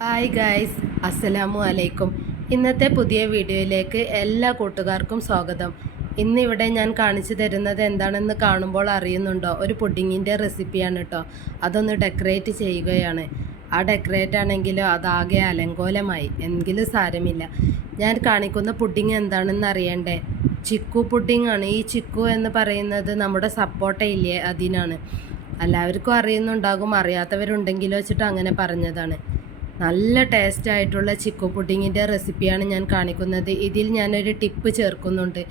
Hi guys, അസ്സലാമു അലൈക്കും. ഇന്നത്തെ പുതിയ വീഡിയോയിലേക്ക് എല്ലാ കൂട്ടുകാർക്കും സ്വാഗതം. ഇന്നിവിടെ ഞാൻ കാണിച്ചു തരുന്നത് എന്താണെന്ന് കാണുമ്പോൾ അറിയുന്നുണ്ടോ? ഒരു പുഡിങ്ങിൻ്റെ റെസിപ്പിയാണ് കേട്ടോ. അതൊന്ന് ഡെക്കറേറ്റ് ചെയ്യുകയാണ്. ആ ഡെക്കറേറ്റ് ആണെങ്കിലോ അതാകെ അലങ്കോലമായി. എങ്കിലും സാരമില്ല. ഞാൻ കാണിക്കുന്ന പുഡിങ് എന്താണെന്ന് അറിയണ്ടേ? ചിക്കു പുഡിംഗ് ആണ്. ഈ ചിക്കു എന്ന് പറയുന്നത് നമ്മുടെ സപ്പോട്ട ഇല്ലേ, അതിനാണ്. എല്ലാവർക്കും അറിയുന്നുണ്ടാകും, അറിയാത്തവരുണ്ടെങ്കിലോ വെച്ചിട്ട് അങ്ങനെ പറഞ്ഞതാണ്. നല്ല ടേസ്റ്റ് ആയിട്ടുള്ള ചിക്കു പുഡിങ്ങിൻ്റെ റെസിപ്പിയാണ് ഞാൻ കാണിക്കുന്നത്. ഇതിൽ ഞാനൊരു ടിപ്പ് ചേർക്കുന്നുണ്ട്.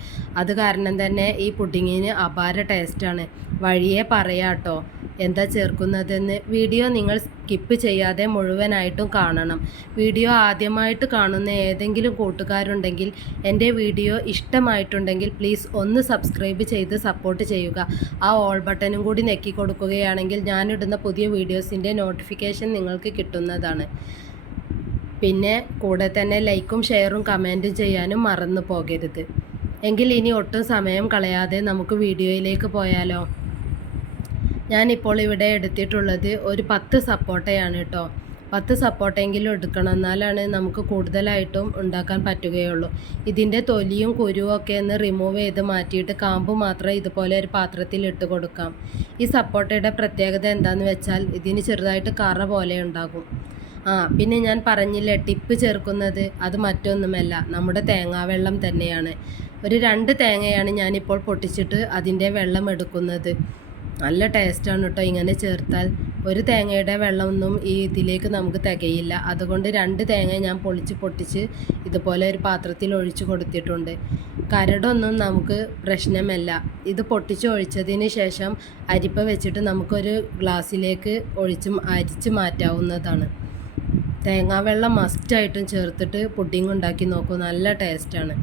അത് കാരണം തന്നെ ഈ പുഡിങ്ങിന് അപാര ടേസ്റ്റാണ്. വഴിയെ പറയാട്ടോ എന്താ ചേർക്കുന്നതെന്ന്. വീഡിയോ നിങ്ങൾ സ്കിപ്പ് ചെയ്യാതെ മുഴുവനായിട്ടും കാണണം. വീഡിയോ ആദ്യമായിട്ട് കാണുന്ന ഏതെങ്കിലും കൂട്ടുകാരുണ്ടെങ്കിൽ എൻ്റെ വീഡിയോ ഇഷ്ടമായിട്ടുണ്ടെങ്കിൽ പ്ലീസ് ഒന്ന് സബ്സ്ക്രൈബ് ചെയ്ത് സപ്പോർട്ട് ചെയ്യുക. ആ ഓൾ ബട്ടണും കൂടി നെക്കി കൊടുക്കുകയാണെങ്കിൽ ഞാനിടുന്ന പുതിയ വീഡിയോസിൻ്റെ നോട്ടിഫിക്കേഷൻ നിങ്ങൾക്ക് കിട്ടുന്നതാണ്. പിന്നെ കൂടെ തന്നെ ലൈക്കും ഷെയറും കമൻറ്റും ചെയ്യാനും മറന്നു പോകരുത്. എങ്കിൽ ഇനി ഒട്ടും സമയം കളയാതെ നമുക്ക് വീഡിയോയിലേക്ക് പോയാലോ. ഞാനിപ്പോൾ ഇവിടെ എടുത്തിട്ടുള്ളത് ഒരു 10 സപ്പോട്ടയാണ് കേട്ടോ. 10 സപ്പോട്ടയെങ്കിലും എടുക്കണം, എന്നാലാണ് നമുക്ക് കൂടുതലായിട്ടും ഉണ്ടാക്കാൻ പറ്റുകയുള്ളൂ. ഇതിൻ്റെ തൊലിയും കുരുവും ഒക്കെ ഒന്ന് റിമൂവ് ചെയ്ത് മാറ്റിയിട്ട് കാമ്പ് മാത്രം ഇതുപോലെ ഒരു പാത്രത്തിൽ ഇട്ട് കൊടുക്കാം. ഈ സപ്പോട്ടയുടെ പ്രത്യേകത എന്താണെന്ന് വെച്ചാൽ ഇതിന് ചെറുതായിട്ട് കറ പോലെ ഉണ്ടാകും. പിന്നെ ഞാൻ പറഞ്ഞില്ലേ ടിപ്പ് ചേർക്കുന്നത്, അത് മറ്റൊന്നുമല്ല, നമ്മുടെ തേങ്ങാവെള്ളം തന്നെയാണ്. ഒരു 2 തേങ്ങയാണ് ഞാനിപ്പോൾ പൊട്ടിച്ചിട്ട് അതിൻ്റെ വെള്ളം എടുക്കുന്നത്. നല്ല ടേസ്റ്റാണ് കേട്ടോ ഇങ്ങനെ ചേർത്താൽ. ഒരു തേങ്ങയുടെ വെള്ളമൊന്നും ഈ ഇതിലേക്ക് നമുക്ക് തികയില്ല. അതുകൊണ്ട് 2 തേങ്ങ ഞാൻ പൊട്ടിച്ച് ഇതുപോലെ ഒരു പാത്രത്തിൽ ഒഴിച്ച് കൊടുത്തിട്ടുണ്ട്. കരടൊന്നും നമുക്ക് പ്രശ്നമല്ല. ഇത് പൊട്ടിച്ച് ഒഴിച്ചതിന് ശേഷം അരിപ്പ വെച്ചിട്ട് നമുക്കൊരു ഗ്ലാസ്സിലേക്ക് അരിച്ച് മാറ്റാവുന്നതാണ്. തേങ്ങാവെള്ളം മസ്റ്റായിട്ടും ചേർത്തിട്ട് പുഡിംഗ് ഉണ്ടാക്കി നോക്കൂ, നല്ല ടേസ്റ്റാണ്.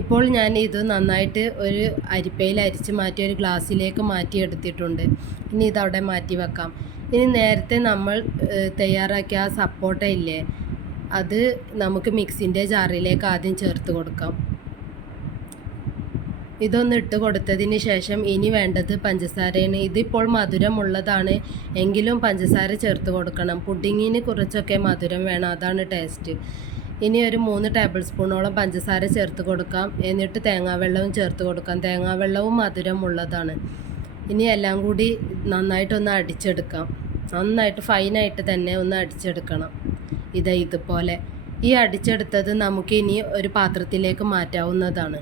ഇപ്പോൾ ഞാൻ ഇത് നന്നായിട്ട് ഒരു അരിപ്പയിൽ അരിച്ച് മാറ്റി ഒരു ഗ്ലാസ്സിലേക്ക് മാറ്റിയെടുത്തിട്ടുണ്ട്. ഇനി ഇതവിടെ മാറ്റി വെക്കാം. ഇനി നേരത്തെ നമ്മൾ തയ്യാറാക്കിയ ആ സപ്പോട്ട ഇല്ലേ, അത് നമുക്ക് മിക്സിൻ്റെ ജാറിലേക്ക് ആദ്യം ചേർത്ത് കൊടുക്കാം. ഇതൊന്ന് ഇട്ട് കൊടുത്തതിന് ശേഷം ഇനി വേണ്ടത് പഞ്ചസാരയാണ്. ഇതിപ്പോൾ മധുരമുള്ളതാണ്, എങ്കിലും പഞ്ചസാര ചേർത്ത് കൊടുക്കണം. പുഡിങ്ങിന് കുറച്ചൊക്കെ മധുരം വേണം, അതാണ് ടേസ്റ്റ്. ഇനി ഒരു 3 ടേബിൾ സ്പൂണോളം പഞ്ചസാര ചേർത്ത് കൊടുക്കാം. എന്നിട്ട് തേങ്ങാവെള്ളവും ചേർത്ത് കൊടുക്കാം. തേങ്ങാവെള്ളവും മധുരമുള്ളതാണ്. ഇനി എല്ലാം കൂടി നന്നായിട്ടൊന്ന് അടിച്ചെടുക്കാം. നന്നായിട്ട് ഫൈനായിട്ട് തന്നെ ഒന്ന് അടിച്ചെടുക്കണം. ഇതുപോലെ ഈ അടിച്ചെടുത്തത് നമുക്കിനി ഒരു പാത്രത്തിലേക്ക് മാറ്റാവുന്നതാണ്.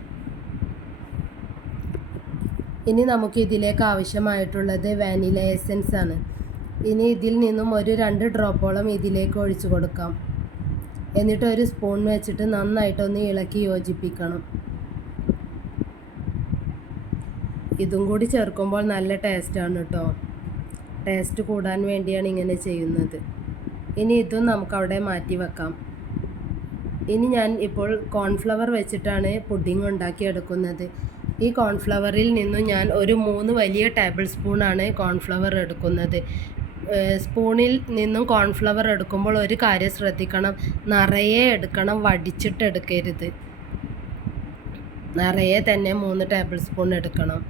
ഇനി നമുക്ക് ഇതിലേക്ക് ആവശ്യമായിട്ടുള്ളത് വാനില എസൻസ് ആണ്. ഇനി ഇതിൽ നിന്നും ഒരു 2 ഡ്രോപ്പോളം ഇതിലേക്ക് ഒഴിച്ചു കൊടുക്കാം. എന്നിട്ട് ഒരു സ്പൂൺ വെച്ചിട്ട് നന്നായിട്ടൊന്ന് ഇളക്കി യോജിപ്പിക്കണം. ഇതും കൂടി ചേർക്കുമ്പോൾ നല്ല ടേസ്റ്റാണ് കേട്ടോ. ടേസ്റ്റ് കൂടാൻ വേണ്ടിയാണ് ഇങ്ങനെ ചെയ്യുന്നത്. ഇനി ഇതും നമുക്കവിടെ മാറ്റി വെക്കാം. ഇനി ഞാൻ ഇപ്പോൾ കോൺഫ്ലവർ വെച്ചിട്ടാണ് പുഡിംഗ് ഉണ്ടാക്കിയെടുക്കുന്നത്. ഈ കോൺഫ്ലവറിൽ നിന്നും ഞാൻ ഒരു 3 വലിയ ടേബിൾ സ്പൂണാണ് കോൺഫ്ലവർ എടുക്കുന്നത്. സ്പൂണിൽ നിന്നും കോൺഫ്ലവർ എടുക്കുമ്പോൾ ഒരു കാര്യം ശ്രദ്ധിക്കണം, നിറയെ എടുക്കണം, വടിച്ചിട്ട് എടുക്കരുത്. നിറയെ തന്നെ 3 ടേബിൾ സ്പൂൺ എടുക്കണം.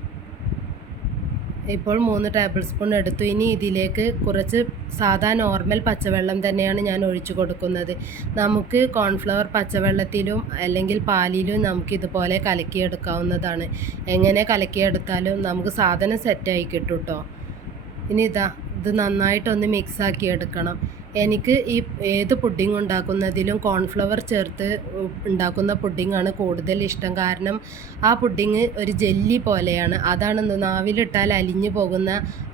ഇപ്പോൾ 3 ടേബിൾ സ്പൂൺ എടുത്തു. ഇനി ഇതിലേക്ക് കുറച്ച് സാധാ നോർമൽ പച്ചവെള്ളം തന്നെയാണ് ഞാൻ ഒഴിച്ചു കൊടുക്കുന്നത്. നമുക്ക് കോൺഫ്ലവർ പച്ചവെള്ളത്തിലും അല്ലെങ്കിൽ പാലിലും നമുക്ക് ഇതുപോലെ കലക്കിയെടുക്കാവുന്നതാണ്. എങ്ങനെ കലക്കിയെടുത്താലും നമുക്ക് സാധനം സെറ്റായി കിട്ടും കേട്ടോ. ഇനി ഇത് നന്നായിട്ടൊന്ന് മിക്സാക്കി എടുക്കണം. എനിക്ക് ഈ ഏത് പുഡിംഗ് ഉണ്ടാക്കുന്നതിലും കോൺഫ്ലവർ ചേർത്ത് ഉണ്ടാക്കുന്ന പുഡിങ്ങാണ് കൂടുതൽ ഇഷ്ടം. കാരണം ആ പുഡിങ് ഒരു ജെല്ലി പോലെയാണ്. അതാണ് നാവിലിട്ടാൽ അലിഞ്ഞു പോകുന്ന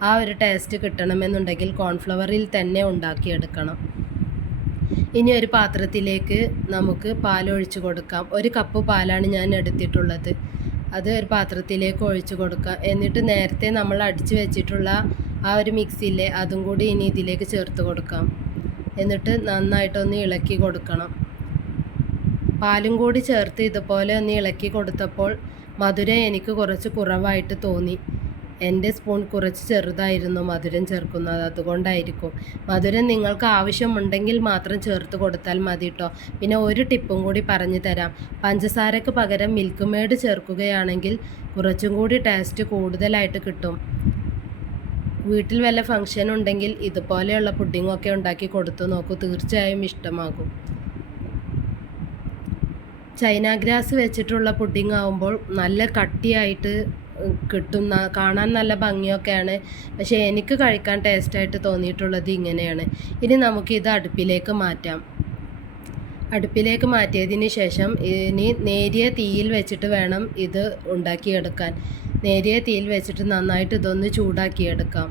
ആ ഒരു ടേസ്റ്റ് കിട്ടണമെന്നുണ്ടെങ്കിൽ കോൺഫ്ലവറിൽ തന്നെ ഉണ്ടാക്കിയെടുക്കണം. ഇനി ഒരു പാത്രത്തിലേക്ക് നമുക്ക് പാലൊഴിച്ച് കൊടുക്കാം. 1 കപ്പ് പാലാണ് ഞാൻ എടുത്തിട്ടുള്ളത്. അത് ഒരു പാത്രത്തിലേക്ക് ഒഴിച്ച് കൊടുക്കാം. എന്നിട്ട് നേരത്തെ നമ്മൾ അടിച്ച് വെച്ചിട്ടുള്ള ആ ഒരു മിക്സിയില്ലേ, അതും കൂടി ഇനി ഇതിലേക്ക് ചേർത്ത് കൊടുക്കാം. എന്നിട്ട് നന്നായിട്ടൊന്ന് ഇളക്കി കൊടുക്കണം. പാലും കൂടി ചേർത്ത് ഇതുപോലെ ഒന്ന് ഇളക്കി കൊടുത്തപ്പോൾ മധുരം എനിക്ക് കുറച്ച് കുറവായിട്ട് തോന്നി. എൻ്റെ സ്പൂൺ കുറച്ച് ചെറുതായിരുന്നു മധുരം ചേർക്കുന്നത്, അതുകൊണ്ടായിരിക്കും. മധുരം നിങ്ങൾക്ക് ആവശ്യമുണ്ടെങ്കിൽ മാത്രം ചേർത്ത് കൊടുത്താൽ മതി കേട്ടോ. പിന്നെ ഒരു ടിപ്പും കൂടി പറഞ്ഞു തരാം. പഞ്ചസാരക്ക് പകരം മിൽക്ക് മെയ്ഡ് ചേർക്കുകയാണെങ്കിൽ കുറച്ചും കൂടി ടേസ്റ്റ് കൂടുതലായിട്ട് കിട്ടും. വീട്ടിൽ വല്ല ഫംഗ്ഷൻ ഉണ്ടെങ്കിൽ ഇതുപോലെയുള്ള പുഡിങ്ങൊക്കെ ഉണ്ടാക്കി കൊടുത്തു നോക്കൂ, തീർച്ചയായും ഇഷ്ടമാകും. ചൈന ഗ്രാസ് വെച്ചിട്ടുള്ള പുഡിംഗ് ആകുമ്പോൾ നല്ല കട്ടിയായിട്ട് കിട്ടും, കാണാൻ നല്ല ഭംഗിയൊക്കെയാണ്. പക്ഷേ എനിക്ക് കഴിക്കാൻ ടേസ്റ്റായിട്ട് തോന്നിയിട്ടുള്ളത് ഇങ്ങനെയാണ്. ഇനി നമുക്കിത് അടുപ്പിലേക്ക് മാറ്റാം. അടുപ്പിലേക്ക് മാറ്റിയതിന് ശേഷം ഇനി നേരിയ തീയിൽ വെച്ചിട്ട് വേണം ഇത് ഉണ്ടാക്കിയെടുക്കാൻ. നേരിയ തീയിൽ വെച്ചിട്ട് നന്നായിട്ട് ഇതൊന്ന് ചൂടാക്കിയെടുക്കാം.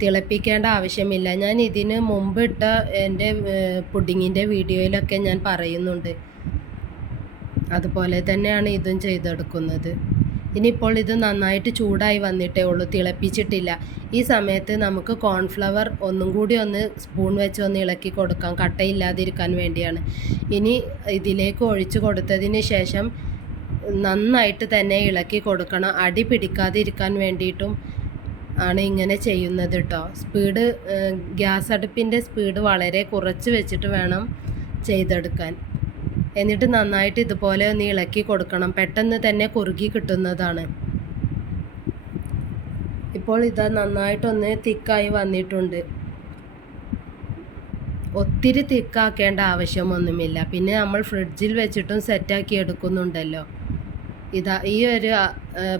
തിളപ്പിക്കേണ്ട ആവശ്യമില്ല. ഞാൻ ഇതിന് മുമ്പ് ഇട്ട എൻ്റെ പുഡിങ്ങിൻ്റെ വീഡിയോയിലൊക്കെ ഞാൻ പറയുന്നുണ്ട്. അതുപോലെ തന്നെയാണ് ഇതും ചെയ്തെടുക്കുന്നത്. ഇനിയിപ്പോൾ ഇത് നന്നായിട്ട് ചൂടായി വന്നിട്ടേ ഉള്ളൂ, തിളപ്പിച്ചിട്ടില്ല. ഈ സമയത്ത് നമുക്ക് കോൺഫ്ലവർ ഒന്നും കൂടി ഒന്ന് സ്പൂൺ വെച്ച് ഒന്ന് ഇളക്കി കൊടുക്കാം, കട്ടയില്ലാതിരിക്കാൻ വേണ്ടിയാണ്. ഇനി ഇതിലേക്ക് ഒഴിച്ചു കൊടുത്തതിന് ശേഷം നന്നായിട്ട് തന്നെ ഇളക്കി കൊടുക്കണം. അടി പിടിക്കാതിരിക്കാൻ വേണ്ടിയിട്ടും ആണ് ഇങ്ങനെ ചെയ്യുന്നത് കേട്ടോ. ഗ്യാസ് അടുപ്പിൻ്റെ സ്പീഡ് വളരെ കുറച്ച് വെച്ചിട്ട് വേണം ചെയ്തെടുക്കാൻ. എന്നിട്ട് നന്നായിട്ട് ഇതുപോലെ ഒന്ന് ഇളക്കി കൊടുക്കണം. പെട്ടെന്ന് തന്നെ കുറുകി കിട്ടുന്നതാണ്. ഇപ്പോൾ ഇതാ നന്നായിട്ടൊന്ന് തിക്കായി വന്നിട്ടുണ്ട്. ഒത്തിരി തിക്കാക്കേണ്ട ആവശ്യമൊന്നുമില്ല. പിന്നെ നമ്മൾ ഫ്രിഡ്ജിൽ വെച്ചിട്ടും സെറ്റാക്കി എടുക്കുന്നുണ്ടല്ലോ. ഈ ഒരു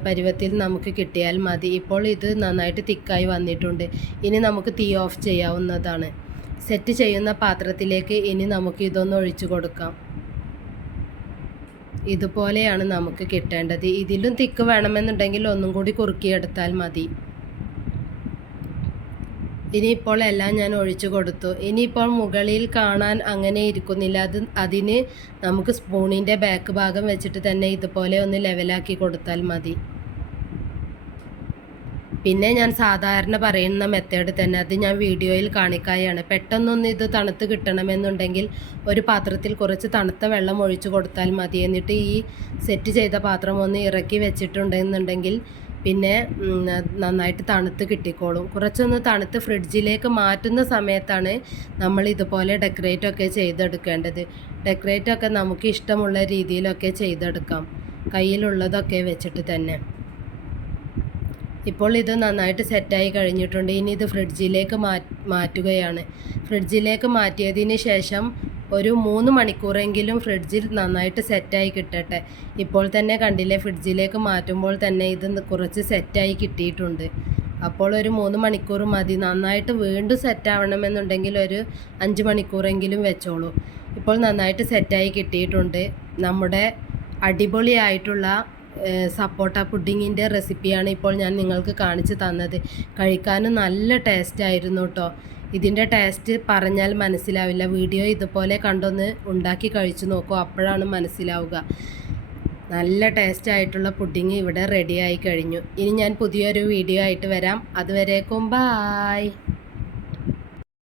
പരുവത്തിൽ നമുക്ക് കിട്ടിയാൽ മതി. ഇപ്പോൾ ഇത് നന്നായിട്ട് തിക്കായി വന്നിട്ടുണ്ട്. ഇനി നമുക്ക് തീ ഓഫ് ചെയ്യാവുന്നതാണ്. സെറ്റ് ചെയ്യുന്ന പാത്രത്തിലേക്ക് ഇനി നമുക്ക് ഇതൊന്ന് ഒഴിച്ചു കൊടുക്കാം. ഇതുപോലെയാണ് നമുക്ക് കിട്ടേണ്ടത്. ഇതിലും തിക്ക് വേണമെന്നുണ്ടെങ്കിൽ ഒന്നും കൂടി കുറുക്കിയെടുത്താൽ മതി. ഇനിയിപ്പോൾ എല്ലാം ഞാൻ ഒഴിച്ചു കൊടുത്തു. ഇനിയിപ്പോൾ മുകളിൽ കാണാൻ അങ്ങനെ ഇരിക്കുന്നില്ല. അതിന് നമുക്ക് സ്പൂണിൻ്റെ ബാക്ക് ഭാഗം വെച്ചിട്ട് തന്നെ ഇതുപോലെ ഒന്ന് ലെവലാക്കി കൊടുത്താൽ മതി. പിന്നെ ഞാൻ സാധാരണ പറയുന്ന മെത്തേഡ് തന്നെ, അത് ഞാൻ വീഡിയോയിൽ കാണിക്കുകയാണ്. പെട്ടെന്നൊന്ന് ഇത് തണുത്ത് കിട്ടണമെന്നുണ്ടെങ്കിൽ ഒരു പാത്രത്തിൽ കുറച്ച് തണുത്ത വെള്ളം ഒഴിച്ചു കൊടുത്താൽ മതി. എന്നിട്ട് ഈ സെറ്റ് ചെയ്ത പാത്രം ഒന്ന് ഇറക്കി വെച്ചിട്ടുണ്ടെന്നുണ്ടെങ്കിൽ പിന്നെ നന്നായിട്ട് തണുത്ത് കിട്ടിക്കോളും. കുറച്ചൊന്ന് തണുത്ത് ഫ്രിഡ്ജിലേക്ക് മാറ്റുന്ന സമയത്താണ് നമ്മൾ ഇതുപോലെ ഡെക്കറേറ്റൊക്കെ ചെയ്തെടുക്കേണ്ടത്. ഡെക്കറേറ്റൊക്കെ നമുക്ക് ഇഷ്ടമുള്ള രീതിയിലൊക്കെ ചെയ്തെടുക്കാം, കയ്യിലുള്ളതൊക്കെ വെച്ചിട്ട് തന്നെ. ഇപ്പോൾ ഇത് നന്നായിട്ട് സെറ്റായി കഴിഞ്ഞിട്ടുണ്ട്. ഇനി ഇത് ഫ്രിഡ്ജിലേക്ക് മാറ്റുകയാണ്. ഫ്രിഡ്ജിലേക്ക് മാറ്റിയതിന് ശേഷം ഒരു 3 മണിക്കൂറെങ്കിലും ഫ്രിഡ്ജിൽ നന്നായിട്ട് സെറ്റായി കിട്ടട്ടെ. ഇപ്പോൾ തന്നെ കണ്ടില്ലേ, ഫ്രിഡ്ജിലേക്ക് മാറ്റുമ്പോൾ തന്നെ ഇത് കുറച്ച് സെറ്റായി കിട്ടിയിട്ടുണ്ട്. അപ്പോൾ ഒരു 3 മണിക്കൂർ മതി. നന്നായിട്ട് വീണ്ടും സെറ്റാവണമെന്നുണ്ടെങ്കിൽ ഒരു 5 മണിക്കൂറെങ്കിലും വെച്ചോളൂ. ഇപ്പോൾ നന്നായിട്ട് സെറ്റായി കിട്ടിയിട്ടുണ്ട്. നമ്മുടെ അടിപൊളിയായിട്ടുള്ള സപ്പോട്ട പുഡിങ്ങിൻ്റെ റെസിപ്പിയാണ് ഇപ്പോൾ ഞാൻ നിങ്ങൾക്ക് കാണിച്ചു തന്നത്. കഴിക്കാനും നല്ല ടേസ്റ്റായിരുന്നു കേട്ടോ. ഇതിൻ്റെ ടേസ്റ്റ് പറഞ്ഞാൽ മനസ്സിലാവില്ല. വീഡിയോ ഇതുപോലെ കണ്ടൊന്ന് ഉണ്ടാക്കി കഴിച്ചു നോക്കൂ, അപ്പോഴാണ് മനസ്സിലാവുക. നല്ല ടേസ്റ്റായിട്ടുള്ള പുഡിങ് ഇവിടെ റെഡിയായി കഴിഞ്ഞു. ഇനി ഞാൻ പുതിയൊരു വീഡിയോ ആയിട്ട് വരാം. അതുവരേക്കും ബായ്.